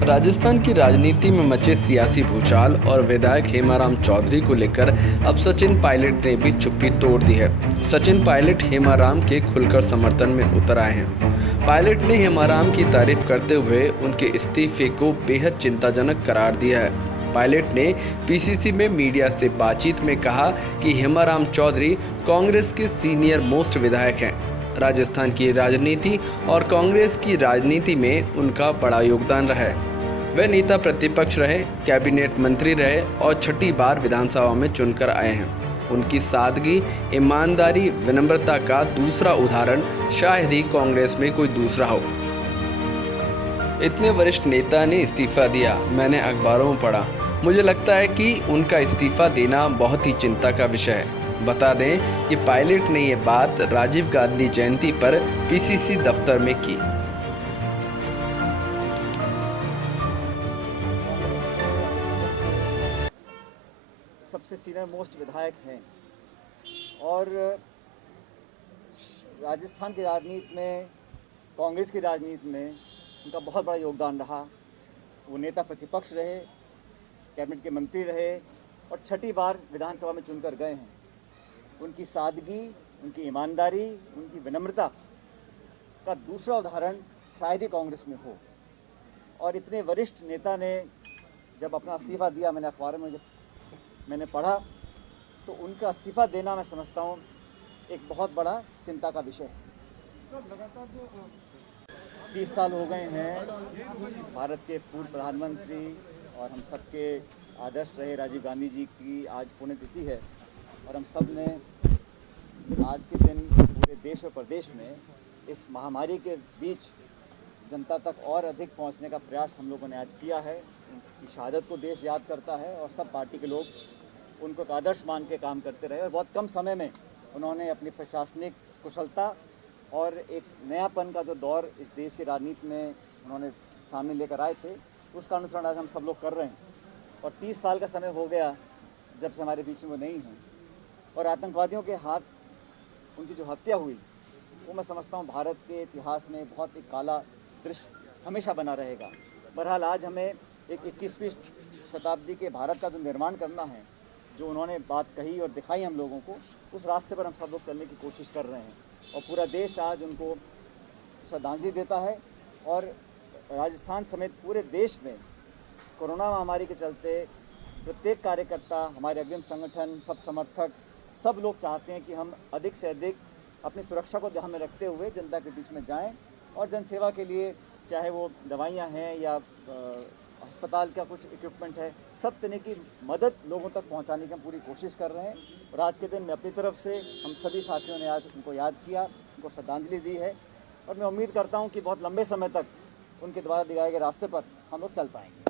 राजस्थान की राजनीति में मचे सियासी भूचाल और विधायक हेमाराम चौधरी को लेकर अब सचिन पायलट ने भी चुप्पी तोड़ दी है। सचिन पायलट हेमाराम के खुलकर समर्थन में उतर आए हैं। पायलट ने हेमाराम की तारीफ करते हुए उनके इस्तीफे को बेहद चिंताजनक करार दिया है। पायलट ने पीसीसी में मीडिया से बातचीत में कहा कि हेमाराम चौधरी कांग्रेस के सीनियर मोस्ट विधायक हैं। राजस्थान की राजनीति और कांग्रेस की राजनीति में उनका बड़ा योगदान रहा है। वे नेता प्रतिपक्ष रहे, कैबिनेट मंत्री रहे और छठी बार विधानसभा में चुनकर आए हैं। उनकी सादगी, ईमानदारी, विनम्रता का दूसरा उदाहरण शायद ही कांग्रेस में कोई दूसरा हो। इतने वरिष्ठ नेता ने इस्तीफा दिया, मैंने अखबारों में पढ़ा। मुझे लगता है कि उनका इस्तीफा देना बहुत ही चिंता का विषय है। बता दें कि पायलट ने ये बात राजीव गांधी जयंती पर पीसीसी दफ्तर में की। सबसे सीनियर मोस्ट विधायक हैं और राजस्थान की राजनीति में, कांग्रेस की राजनीति में उनका बहुत बड़ा योगदान रहा। वो नेता प्रतिपक्ष रहे, कैबिनेट के मंत्री रहे और छठी बार विधानसभा में चुनकर गए हैं। उनकी सादगी, उनकी ईमानदारी, उनकी विनम्रता का दूसरा उदाहरण शायद ही कांग्रेस में हो। और इतने वरिष्ठ नेता ने जब अपना इस्तीफा दिया, मैंने अखबार में मैंने पढ़ा, तो उनका इस्तीफा देना मैं समझता हूँ एक बहुत बड़ा चिंता का विषय है। 30 साल हो गए हैं भारत के पूर्व प्रधानमंत्री और हम सबके आदर्श रहे राजीव गांधी जी की आज पुण्यतिथि है और हम सब ने आज के दिन पूरे देश और प्रदेश में इस महामारी के बीच जनता तक और अधिक पहुंचने का प्रयास हम लोगों ने आज किया है। उनकी शहादत को देश याद करता है और सब पार्टी के लोग उनको एक आदर्श मान के काम करते रहे और बहुत कम समय में उन्होंने अपनी प्रशासनिक कुशलता और एक नयापन का जो दौर इस देश की राजनीति में उन्होंने सामने लेकर आए थे, उसका अनुसरण आज हम सब लोग कर रहे हैं। और 30 साल का समय हो गया जब से हमारे बीच में वो नहीं हैं और आतंकवादियों के हाथ उनकी जो हत्या हुई वो मैं समझता हूँ भारत के इतिहास में बहुत एक काला दृश्य हमेशा बना रहेगा। बहरहाल आज हमें एक 21वीं शताब्दी के भारत का जो निर्माण करना है, जो उन्होंने बात कही और दिखाई हम लोगों को, उस रास्ते पर हम सब लोग चलने की कोशिश कर रहे हैं और पूरा देश आज उनको श्रद्धांजलि देता है। और राजस्थान समेत पूरे देश में कोरोना महामारी के चलते प्रत्येक कार्यकर्ता, हमारे अग्रिम संगठन, सब समर्थक, सब लोग चाहते हैं कि हम अधिक से अधिक अपनी सुरक्षा को ध्यान में रखते हुए जनता के बीच में जाएं और जनसेवा के लिए, चाहे वो दवाइयाँ हैं या अस्पताल का कुछ इक्विपमेंट है, सब तरह की मदद लोगों तक पहुंचाने की हम पूरी कोशिश कर रहे हैं। और आज के दिन मैं अपनी तरफ से हम सभी साथियों ने आज उनको याद किया, उनको श्रद्धांजलि दी है और मैं उम्मीद करता हूं कि बहुत लंबे समय तक उनके द्वारा दिखाए गए रास्ते पर हम लोग चल पाएंगे।